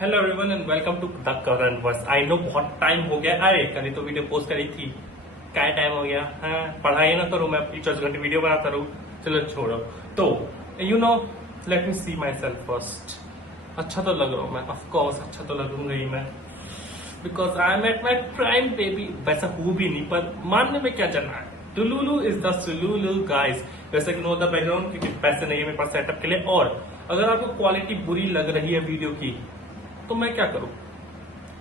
Hello everyone and welcome to the current verse. I know बहुत time हो गया। अरे कल तो वीडियो पोस्ट करी थी, क्या टाइम हो गया। हाँ, पढ़ाई ना करूं मैं, 24 घंटे वीडियो बनाता रहूं। चलो छोड़ो। तो you know, let me see myself first. अच्छा तो लग रहा हूं मैं, ऑफकोर्स अच्छा तो लगूंगा ही मैं, because I am at my prime baby. वैसा हूं भी नहीं, पर मानने में क्या जाना है। टुलुलु इज द सुलुलु गाइस। वैसे कि नो द बैकग्राउंड, क्योंकि पैसे नहीं है मेरे पास सेटअप के लिए। और अगर आपको क्वालिटी बुरी लग रही है वीडियो की, तो मैं क्या करूं।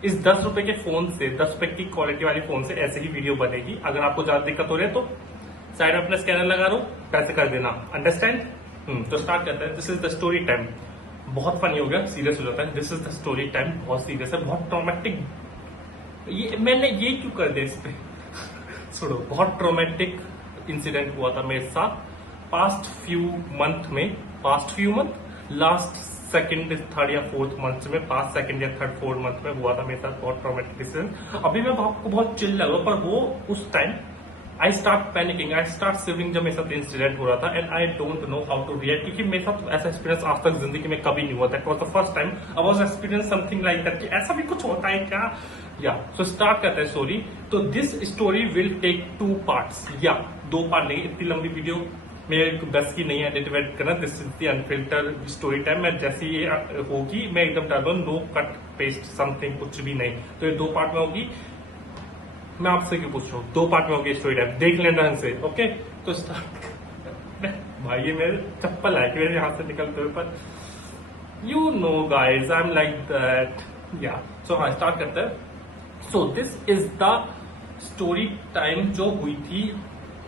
इस 10 रुपए के फोन से, 10 रुपए की क्वालिटी वाली फोन से ऐसे ही वीडियो बनेगी। अगर आपको ज्यादा दिक्कत हो रही है तो साइड में अपना स्कैनर लगा दो, पैसे कर देना। अंडरस्टैंड। तो स्टार्ट करते हैं। This is the story time. बहुत फनी हो गया, सीरियस हो जाता है। This is the story time. बहुत सीरियस है, बहुत ट्रॉमेटिक। ये मैंने ये क्यों कर दिया इस पे सुनो, बहुत ट्रॉमेटिक इंसिडेंट हुआ था मेरे साथ past few month, last second third या फोर्थ मंथ में, पास्ट सेकंड या थर्ड फोर्थ मंथ में हुआ था मेरे साथ बहुत ट्रॉमेटिक इंसिडेंट। अभी मैं आपको बहुत चिल लग रहा, पर वो उस time I start panicking, I start shivering जब मेरे साथ इंसिडेंट हो रहा था। And I don't know how to react, क्योंकि मेरे साथ ऐसा एक्सपीरियंस आज तक जिंदगी में कभी नहीं हुआ था। For the first time I was experience something like that, कि ऐसा भी कुछ होता है क्या। या सो स्टार्ट करते हैं स्टोरी। तो this story will take 2 parts, या 2 पार्ट नहीं। इतनी लंबी वीडियो मेरे बस की नहीं है एडिट वेडिट करना। This is the unfilter story time. मैं जैसी ये होगी मैं एकदम डाल दूंगा, नो कट पेस्ट समथिंग, कुछ भी नहीं। तो ये 2 पार्ट में होगी। मैं आपसे क्यों पूछ रहा हूँ, 2 पार्ट में होगी स्टोरी टाइम, देख लेना ढंग से। ओके, तो स्टार्ट। भाई ये मेरे चप्पल है कि मेरे हाथ से निकलते हुए, पर you know guys I am like that. या सो हाँ, स्टार्ट करते हैं। So this is the story time जो हुई थी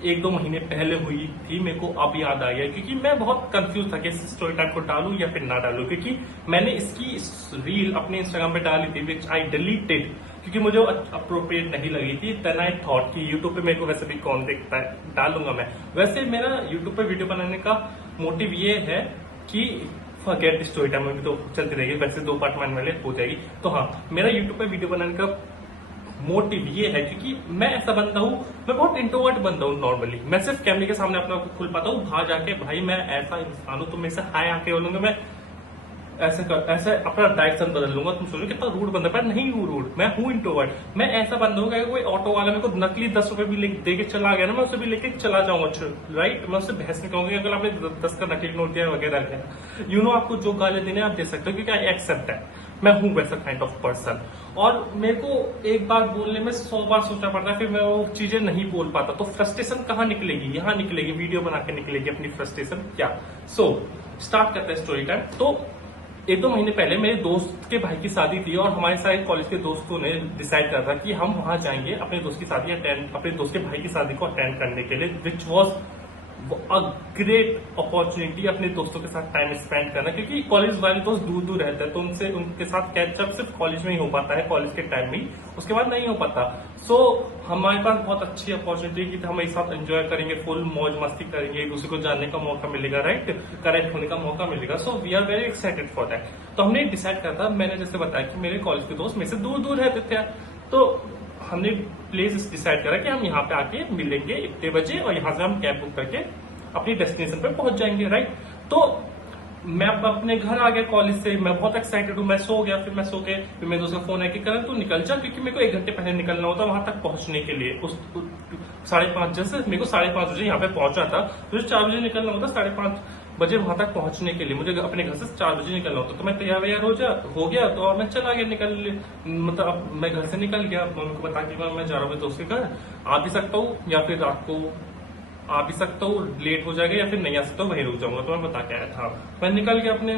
1-2 महीने पहले हुई थी। मेरे को अब याद आ गया, क्योंकि मैं बहुत कंफ्यूज था कि इस स्टोरी टाइम को डालूं या फिर ना डालूं, क्योंकि मैंने इसकी रील अपने इंस्टाग्राम पे डाली थी, विच आई डिलीटेड, क्योंकि मुझे अप्रोप्रिएट नहीं लगी थी। देन आई थॉट कि यूट्यूब पे मेरे को वैसे भी कौन देखता है, डालूंगा मैं। वैसे मेरा यूट्यूब पे वीडियो बनाने का मोटिव ये है कि फॉरगेट स्टोरी टाइम में तो चलती रहेगी, वैसे 2 पार्ट में वाले हो जाएगी। तो हाँ, मेरा यूट्यूब पे वीडियो बनाने का मोटिव ये है, क्योंकि मैं ऐसा बंदा हूँ, मैं बहुत इंट्रोवर्ट बंदा हूँ नॉर्मली। मैं सिर्फ कैमरे के सामने अपने आप को खुल पाता हूँ, बाहर जाके भाई मैं ऐसा इंसान हूँ, तो मेरे से हाय आके बोलूंगा, मैं ऐसे अपना डायरेक्शन बदल लूंगा। तुम सोचो कितना रूड बंदा, पर नहीं हूँ रूड, मैं हूँ इंट्रोवर्ट। मैं ऐसा बंदा हूँ कि कोई ऑटो वाला मेरे को नकली 10 रुपए भी दे के चला गया ना, मैं उसे भी लेके चला जाऊंगा। राइट, मैं उससे बहस नहीं कहूंगी अगर आपने 10 का नकली नोट दिया वगैरह। यू नो, आपको जो गाली देने आप दे सकते हो, क्योंकि आई एक्सेप्ट है, मैं हूं वैसा काइंड ऑफ पर्सन। और मेरे को एक बार बोलने में 100 बार सोचना पड़ता है, फिर मैं वो चीजें नहीं बोल पाता। तो फ्रस्ट्रेशन कहाँ निकलेगी, यहाँ निकलेगी, वीडियो बना के निकलेगी अपनी फ्रस्ट्रेशन। क्या सो स्टार्ट करते हैं स्टोरी टाइम। तो 1-2 महीने पहले मेरे दोस्त के भाई की शादी थी, और हमारे सारे कॉलेज के दोस्तों ने डिसाइड करा था कि हम वहां जाएंगे अपने दोस्त की शादी अटेंड, अपने दोस्त के भाई की शादी को अटेंड करने के लिए, which was a great opportunity अपने दोस्तों के साथ टाइम स्पेंड करना, क्योंकि कॉलेज वाले दोस्त दूर दूर रहते हैं, तो उनके साथ कैचअप सिर्फ कॉलेज में ही हो पाता है, कॉलेज के टाइम में ही, उसके बाद नहीं हो पाता। सो हमारे पास बहुत अच्छी अपॉर्चुनिटी है कि हम एक साथ एंजॉय करेंगे, फुल मौज मस्ती करेंगे, एक दूसरे को जानने का मौका मिलेगा, राइट, कनेक्ट होने का मौका मिलेगा। So we are very excited for that. तो हमने डिसाइड करा था, मैंने जैसे बताया कि मेरे कॉलेज के दोस्त मेरे से दूर दूर रहते थे, तो हमने प्लेस डिसाइड करा कि हम यहाँ पे आके मिलेंगे इतने बजे, और यहाँ से हम कैब बुक करके अपनी डेस्टिनेशन पे पहुंच जाएंगे, राइट। तो मैं अपने घर आ गया कॉलेज से, मैं बहुत एक्साइटेड हूँ। मैं सो गया, फिर मेरे दोस्त का फोन है कि करण तू निकल जा, क्योंकि मेरे को 1 घंटे पहले निकलना होता वहां तक पहुंचने के लिए। उस 5:30, जैसे मेरे को 5:30 बजे यहाँ पे पहुंचा था, मुझे 4 बजे निकलना होता, 5:30 बजे वहां तक पहुंचने के लिए मुझे अपने घर से 4 बजे निकलना होता। तो मैं तैयार वैयार हो गया, तो और मैं चला गया, मतलब मैं घर से निकल गया, उनको बता कि मैं जा रहा हूँ दोस्त के घर, आ भी सकता हूँ या फिर रात को आ भी सकता हूँ, लेट हो जाएगा, या फिर नहीं आ सकता हूँ, वहीं रुक जाऊंगा। तो मैं बता के आया था, मैं निकल गया अपने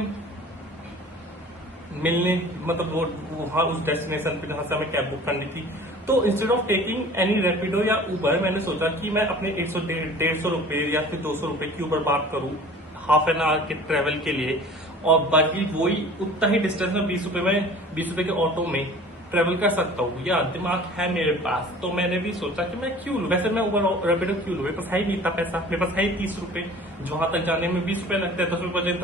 मिलने, मतलब वो वहां उस डेस्टिनेशन पे जहां से हमें कैब बुक करनी थी। तो instead of taking any Rapido या उबर, मैंने सोचा कि मैं अपने 150 रुपए या फिर 200 रुपए की उबर बात करूं हाफ एन आवर के ट्रेवल के लिए, और बाकी वही उतना ही डिस्टेंस में 20 रुपए के ऑटो में ट्रेवल कर सकता हूँ, या दिमाग है मेरे पास। तो मैंने भी सोचा कि मैं क्यों लूं, वैसे मैं उबर रैपिडो क्यों लूं, मेरे पास है ही नहीं इतना पैसा, मेरे पास है ही 30 रुपए, जो वहां तक जाने में 20 रुपए लगते हैं, 10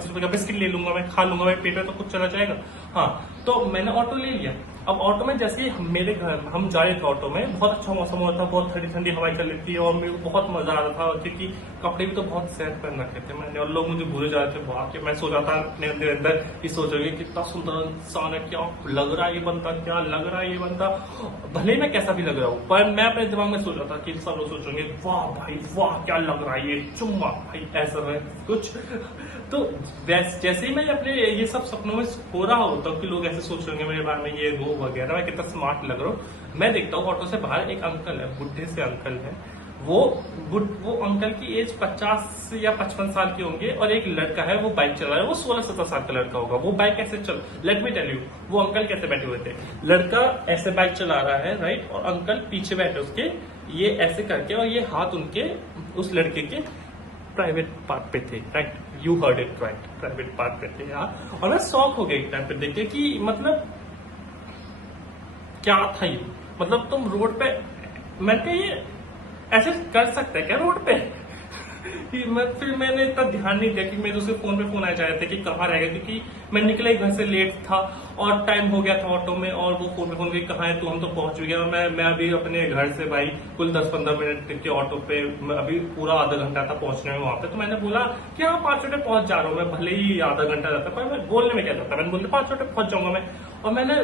रुपए का बिस्किट ले लूंगा, मैं खा लूंगा, मेरे पेट में तो कुछ चला जाएगा। हाँ, तो मैंने ऑटो ले लिया। अब ऑटो में जैसे ही मेरे घर हम जा रहे थे ऑटो में, बहुत अच्छा मौसम हो रहा था, बहुत ठंडी ठंडी हवाई चल रही थी और मेरे को बहुत मजा आ रहा था क्योंकि कपड़े भी तो बहुत सेट पहन रखे थे मैंने और लोग मुझे भूले जा रहे थे। वाह कि मैं सोचा था अपने अंदर अंदर कि सोचोगे कितना सुंदर इंसान है, क्या लग रहा है ये बंदा, क्या लग रहा है ये बंदा, भले ही मैं कैसा भी लग रहा हूँ, पर मैं अपने दिमाग में सोचा था कि सब लोग सोचेंगे वाह भाई वाह क्या लग रहा है ये चुम्मा भाई, ऐसा है कुछ। तो जैसे ही मैं अपने ये सब सपनों में हो रहा होता हूँ कि लोग ऐसे सोचेंगे मेरे बारे में ये वो वगैरह, मैं कितना स्मार्ट लग रहा हूँ, मैं देखता हूँ ऑटो से बाहर एक अंकल है, बुढ़े से अंकल है, वो अंकल की एज 50 या 55 साल की होंगे और एक लड़का है वो बाइक चला रहा है, वो 16-17 साल का लड़का होगा। वो बाइक कैसे चल, लेट मी टेल यू वो अंकल कैसे बैठे हुए थे। लड़का ऐसे बाइक चला रहा है राइट, और अंकल पीछे बैठे उसके, ये ऐसे करके और ये हाथ उनके उस लड़के के प्राइवेट पार्ट पे थे right, you heard it right, private part पे थे यार। और मैं शॉक हो गया एक टाइम पे देख के कि मतलब क्या था ये, मतलब तुम रोड पे, मैं क्या ये ऐसे कर सकते हैं क्या रोड पे फिर मैंने इतना ध्यान नहीं दिया कि मेरे उसे फोन पे फोन आ जाए थे कि कहाँ रह गए, क्योंकि मैं निकला ही घर से लेट था और टाइम हो गया था ऑटो में, और वो फोन पे फोन गई कहाँ है तू, हम तो पहुंच भी गया। मैं अभी अपने घर से भाई कुल 10-15 मिनट के ऑटो पे, अभी पूरा आधा घंटा था पहुंचने में वहां पे। तो मैंने बोला कि हाँ 5 मिनट पहुंच जा रहा हूँ मैं, भले ही आधा घंटा जाता पर मैं बोलने में क्या जाता, मैंने बोला 5 मिनट पहुंच जाऊंगा मैं, और मैंने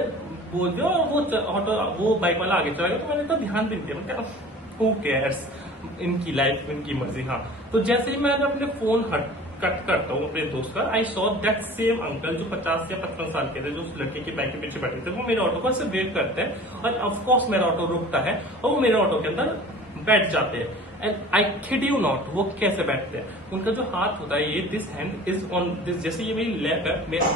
बोल दिया और वो ऑटो वो बाइक वाला आगे चला गया। तो मैंने तो ध्यान भी नहीं दिया, हु केयर्स, इनकी लाइफ इनकी मर्जी। हाँ तो जैसे ही मैंने अपने फोन कट करता हूँ अपने दोस्त का, I saw that same uncle जो 50 या 55 साल के थे, जो उस लड़के की बाइक के पीछे बैठे थे, वो मेरे ऑटो को ऐसे वेट करते हैं और ऑफकोर्स मेरा ऑटो रुकता है और वो मेरे ऑटो के अंदर बैठ जाते हैं। And I kid you not, वो कैसे बैठते हैं, उनका जो हाथ होता है ये, this hand is on this, जैसे ये मेरी लैप है, मेरा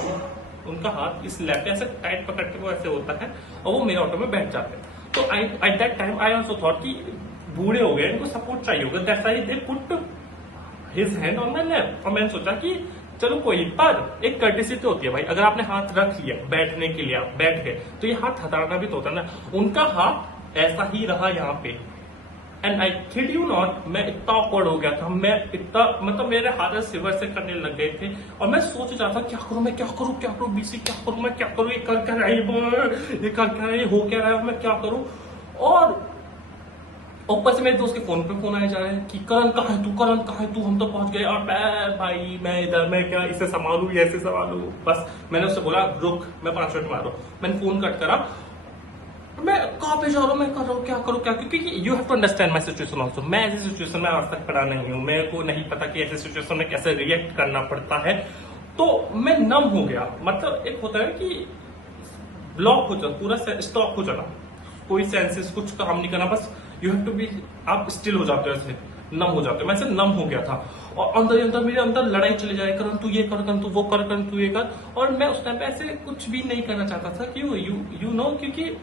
उनका हाथ इस लैप पे ऐसे टाइट पकड़ के वो ऐसे होता है और वो मेरे ऑटो में बैठ जाते हैं। तो I at that time I also thought कि बूढ़े हो गए, इनको सपोर्ट चाहिए होगा, that's why they put his hand on my lap. और मैंने सोचा कि चलो कोई, पर एक कर्टेसी तो होती है भाई, अगर आपने हाथ रख लिया बैठने के लिए, आप बैठ गए तो ये हाथ हटाना भी तो होता है ना। उनका हाथ ऐसा ही रहा यहाँ पे, and I kid you not, मैं इतना ऑकवर्ड हो गया था, मैं इतना मतलब मेरे हाथ सिवर से करने लग गए थे और मैं सोच रहा था क्या करूं मैं, क्या करूं बीसी, क्या करूं मैं, क्या करूं, ये कर क्या रहा है, ये कर क्या रहा है, हो क्या रहा है, मैं क्या करूं। और ऊपर से मेरे दोस्त के फोन पे फोन आए जा रहे हैं कि करण कहाँ है तू, करण कहाँ है तू, हम तो पहुंच गए। और भाई मैं इधर, मैं क्या इसे संभालू या ऐसे संभालू, बस मैंने उससे बोला रुक मैं 5 मिनट मारो, मैंने फोन कट करा, मैं कहाँ पे जा रहा हूँ, मैं कर रहा हूँ क्या करूँ क्या, क्योंकि you have to understand my situation also. मैं ऐसी सिचुएशन में आज तक पड़ा नहीं हूँ, मेरे को नहीं पता कि ऐसी सिचुएशन में कैसे रिएक्ट करना पड़ता है। तो मैं नम हो गया, मतलब एक होता है कि ब्लॉक हो जाना, पूरा स्टॉप हो जाना, कोई सेंसेस कुछ काम नहीं करना, बस यू हैव टू बी, आप स्टिल हो जाते हो, ऐसे नम हो जाते हो। मैं ऐसे नम हो गया था और अंदर अंदर मेरे अंदर लड़ाई चली जाए, करण तू ये कर, करण तू वो कर, करण तू ये कर। और मैं उस टाइम पे ऐसे कुछ भी नहीं करना चाहता था, क्यों यू नो, क्योंकि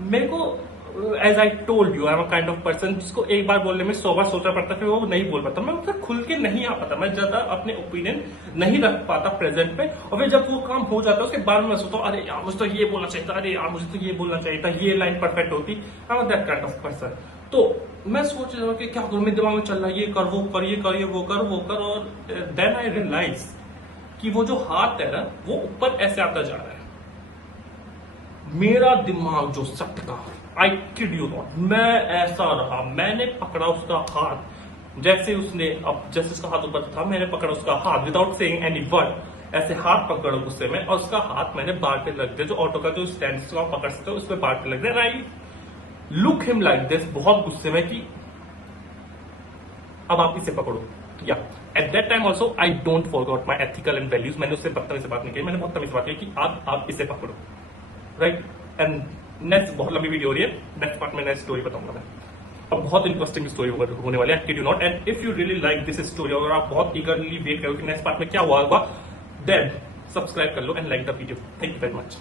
मेरे को as I told you I am a kind of person जिसको एक बार बोलने में 100 बार सोचना पड़ता है, फिर वो नहीं बोल पाता, मैं उससे खुल के नहीं आ पाता, मैं ज्यादा अपने ओपिनियन नहीं रख पाता प्रेजेंट पे। और फिर जब वो काम हो जाता है उसके बाद में सोचता हूँ अरे यार मुझे तो ये बोलना चाहिए था, अरे यार मुझे तो ये बोलना चाहिए था, ये लाइन परफेक्ट होती, I am that kind of person. तो मैं सोच रहा हूँ कि क्या करूँ, मेरे दिमाग में चल रहा है ये कर वो कर, ये कर ये वो कर वो कर, और देन आई रियलाइज कि वो जो हाथ है ना वो ऊपर ऐसे आता जा रहा है, मेरा दिमाग जो सटका, आई किड यू नॉट, मैं ऐसा रहा, मैंने पकड़ा उसका हाथ, जैसे उसने अब जैसे उसका हाथ ऊपर था मैंने पकड़ा उसका हाथ विदाउट सेइंग एनी वर्ड, ऐसे हाथ पकड़ा गुस्से में, और उसका हाथ मैंने बार पे लग दिया, जो ऑटो का जो स्टैंड से आप पकड़ सकते हो उसमें बार पे लग दिया। I look him like this, बहुत गुस्से में कि अब आप इसे पकड़ो। या eight that time also I don't forgot my ethical and values, मैंने उससे बदतमीज से बात नहीं की, मैंने बहुत तमीज बात की कि आप इसे पकड़ो राइट। एंड नेक्स्ट बहुत लंबी वीडियो हो रही है, नेक्स्ट पार्ट में नेक्स्ट स्टोरी बताऊंगा मैं, अब बहुत इंटरेस्टिंग स्टोरी होने वाली है, kid you not. And if you really like this story, और आप बहुत ईगरली वेट करो कि नेक्स्ट पार्ट में क्या हुआ होगा, देन सब्सक्राइब कर लो and like the video. Thank you very much.